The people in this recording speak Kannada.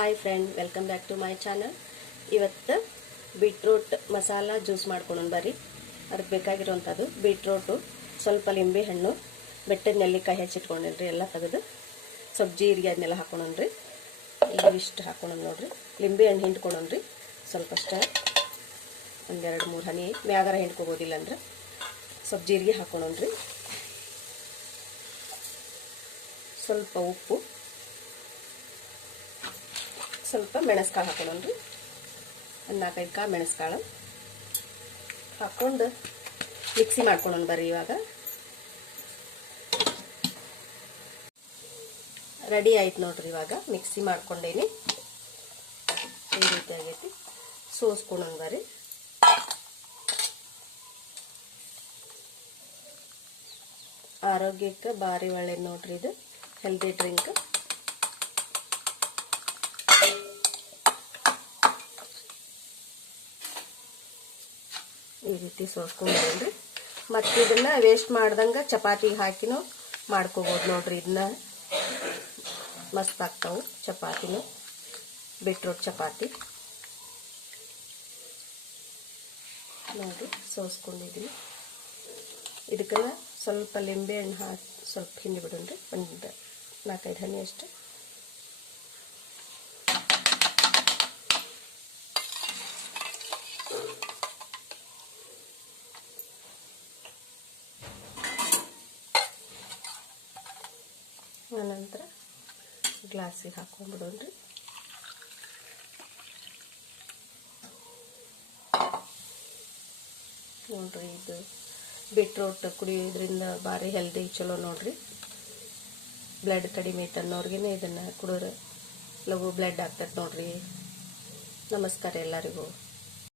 Hi friend, welcome back to my channel. ಇವತ್ತು ಬೀಟ್ರೂಟ್ ಮಸಾಲ ಜ್ಯೂಸ್ ಮಾಡ್ಕೊಂಡು ಬರ್ರಿ. ಅದಕ್ಕೆ ಬೇಕಾಗಿರುವಂಥದ್ದು ಬೀಟ್ರೂಟು, ಸ್ವಲ್ಪ ಲಿಂಬೆ ಹಣ್ಣು, ಬೆಟ್ಟದ ನೆಲ್ಲಿಕಾಯಿ ಹೆಚ್ಚಿಟ್ಕೊಂಡ್ರಿ, ಎಲ್ಲ ತೆಗೆದು ಸ್ವಲ್ಪ ಜೀರಿಗೆ ಅದನ್ನೆಲ್ಲ ಹಾಕೊಂಡ್ರಿ. ಈಗ ಇಷ್ಟು ಹಾಕೊಂಡು ನೋಡ್ರಿ. ಲಿಂಬೆ ಹಣ್ಣು ಹಿಂಡ್ಕೊಂಡ್ರಿ ಸ್ವಲ್ಪ ಅಷ್ಟೇ, ಒಂದೆರಡು ಮೂರು ಹನಿ ಮ್ಯಾಗಾರ ಹಿಂಡ್ಕೋಬೋದಿಲ್ಲ ಅಂದ್ರೆ. ಸ್ವಲ್ಪ ಜೀರಿಗೆ ಹಾಕೊಂಡ್ರಿ, ಸ್ವಲ್ಪ ಉಪ್ಪು, ಸ್ವಲ್ಪ ಮೆಣಸ್ಕಾಳು ಹಾಕೊಂಡ್ರಿ, ಒಂದು 4-5 ಕಾಳು ಮೆಣಸ್ಕಾಳು ಹಾಕೊಂಡು ಮಿಕ್ಸಿ ಮಾಡ್ಕೊಂಡು ಬರ್ರಿ. ಇವಾಗ ರೆಡಿ ಆಯ್ತು ನೋಡ್ರಿ. ಇವಾಗ ಮಿಕ್ಸಿ ಮಾಡ್ಕೊಂಡೇನಿ, ಈ ರೀತಿ ಆಗೈತಿ. ಸೋಸ್ಕೊಂಡು ಬರ್ರಿ. ಆರೋಗ್ಯಕ್ಕೆ ಭಾರಿ ಒಳ್ಳೇದು ನೋಡ್ರಿ, ಇದು ಹೆಲ್ದಿ ಡ್ರಿಂಕ್. ಈ ರೀತಿ ಸೋಸ್ಕೊಂಡ್ರಿ. ಮತ್ತು ಇದನ್ನ ವೇಸ್ಟ್ ಮಾಡ್ದಂಗೆ ಚಪಾತಿಗೆ ಹಾಕಿನೂ ಮಾಡ್ಕೋಬೋದು ನೋಡ್ರಿ. ಇದನ್ನ ಮಸ್ತ್ ಆಗ್ತಾವು ಚಪಾತಿನೂ, ಬೀಟ್ರೂಟ್ ಚಪಾತಿ ನೋಡಿ. ಸೋಸ್ಕೊಂಡಿದ್ದೀನಿ. ಇದಕ್ಕೆಲ್ಲ ಸ್ವಲ್ಪ ಲಿಂಬೆ ಹಣ್ಣು ಹಾಕಿ ಸ್ವಲ್ಪ ಹಿಂಡಿ ಬಿಡೋಣ್ರಿ, ಒಂದು 4-5 ಹನಿ ಅಷ್ಟೆ. ಆನಂತರ ಗ್ಲಾಸಿಗೆ ಹಾಕೊಂಡ್ಬಿಡೋಣ್ರಿ. ನೋಡ್ರಿ, ಇದು ಬೀಟ್ರೂಟ್ ಕುಡಿಯೋದ್ರಿಂದ ಭಾರಿ ಹೆಲ್ದಿ, ಚಲೋ ನೋಡ್ರಿ. ಬ್ಲಡ್ ಕಡಿಮೆ ಐತೆ ಅನ್ನೋರ್ಗೆ ಇದನ್ನು ಕುಡಿದ್ರೆ ಲಘು ಬ್ಲಡ್ ಆಗ್ತೈತೆ ನೋಡ್ರಿ. ನಮಸ್ಕಾರ ಎಲ್ಲರಿಗೂ.